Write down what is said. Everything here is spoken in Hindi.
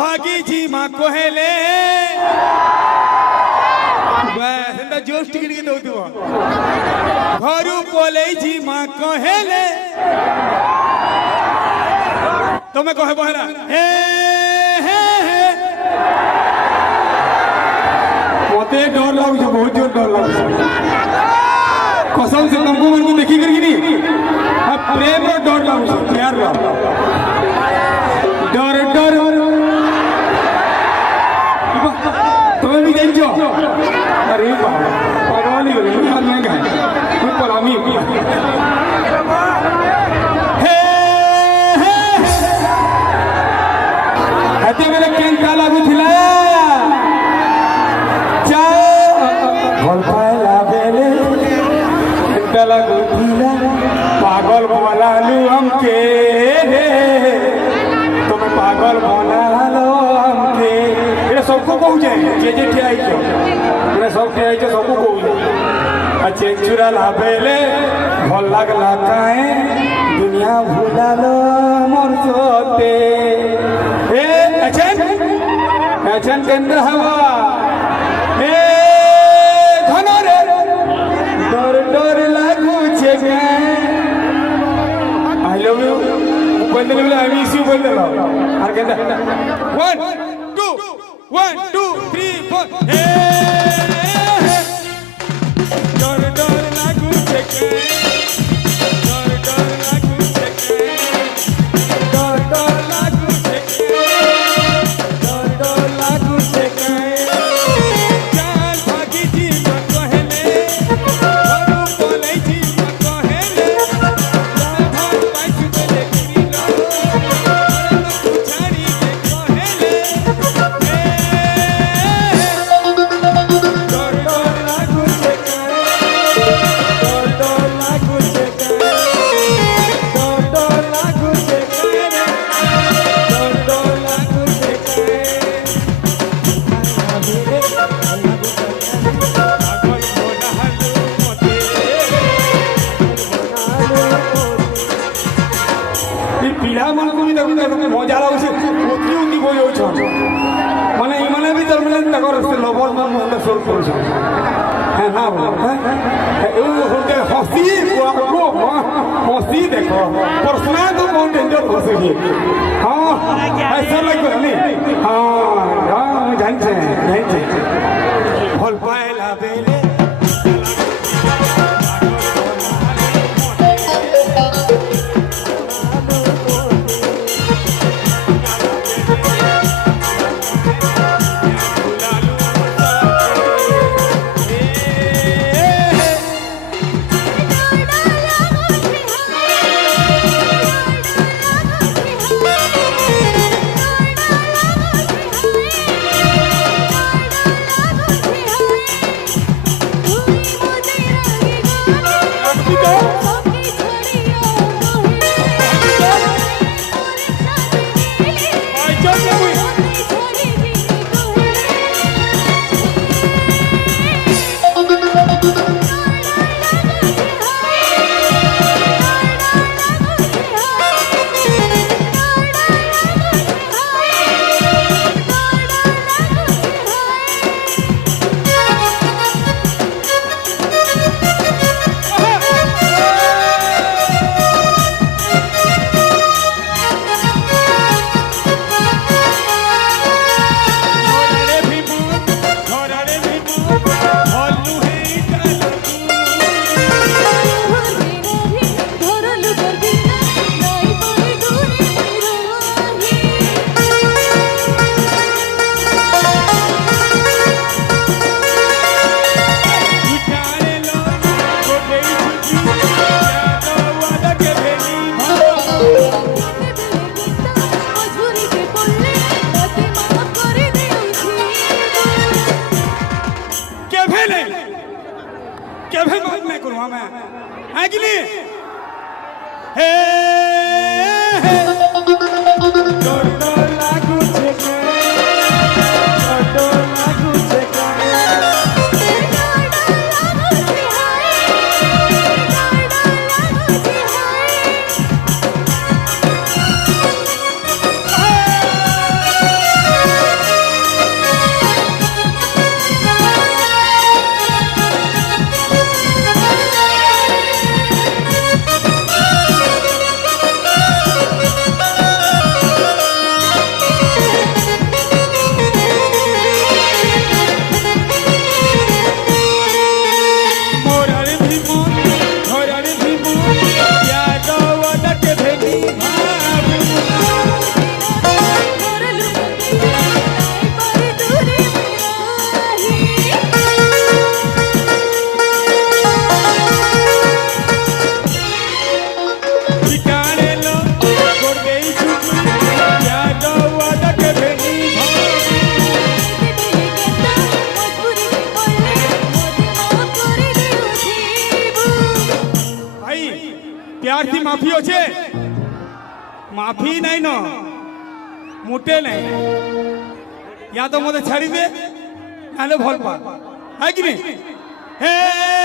भागी जी माँ कोहेले बस जोश टिकट के दौतु घरू बोले जी माँ कोहेले तुम्हें कहे बहला हे हे मते डर लागुछ बहुत जोर डर लागुछ कसम से तुमको मन को देखी करके नहीं प्रेम और डर लागुछ प्यार ला डर डर तुम्हें भी जाइयो अरे बाबा पागल हो गई हाथ में गए मैं पलामी हे हे हते मेरे केन का लागू थिला पागल बनालू हमके रे तुम्हें पागल बनालो हमके ये सबको कहू जाए जे ठिया पूरा सब ठिया सबको कहू जाए चेंचुरा लाभेले भल लगला काए दुनिया भूलालो मोर सोते ए अचन केंद्र हवा ए धनरे डर डर लागू छे आई लव यू बोल दे आई मिस यू बोल दे और कहता 1 2 3 4 हे डर डर लागू छे डर डर लागू छे डर डर लागू छे डर डर लागू छे चाल भागी जी माँ कोहेले घरू बोले जी माँ कोहेले चाल भाग पाइछु बोले गिरी लो छाड़ी के कोहेले डर डर लागू छे डर डर लागू छे डर डर लागू छे डर डर लागू छे पिला मन को भी देखो मजा लाଗୁছে অতি উন্দি বই হইছ মানে ইমানে भी तर মানে तकर से लबर मन मन सोर करछ है ना है ए होते हंसी को हंसी देखो पर्सनल तो बहुत डेंजर हो सके हां ऐसा लगे नहीं हां जान छे भल पाएला बेले यार थी माफी अच्छे माफी नहीं न मोटे नहीं या तो मत छाड़ी दे ना भल पा है कि नहीं हे